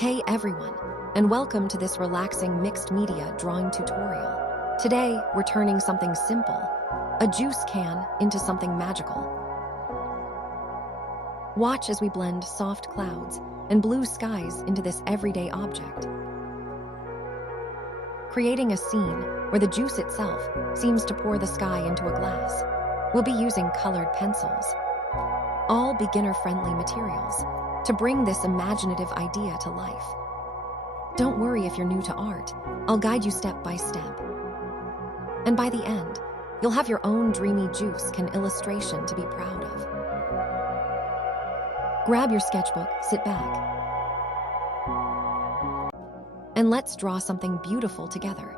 Hey everyone, and welcome to this relaxing mixed media drawing tutorial. Today, we're turning something simple, a juice can, into something magical. Watch as we blend soft clouds and blue skies into this everyday object, creating a scene where the juice itself seems to pour the sky into a glass. We'll be using colored pencils, all beginner-friendly materials, to bring this imaginative idea to life. Don't worry if you're new to art, I'll guide you step by step. And by the end, you'll have your own dreamy juice can illustration to be proud of. Grab your sketchbook, sit back, and let's draw something beautiful together.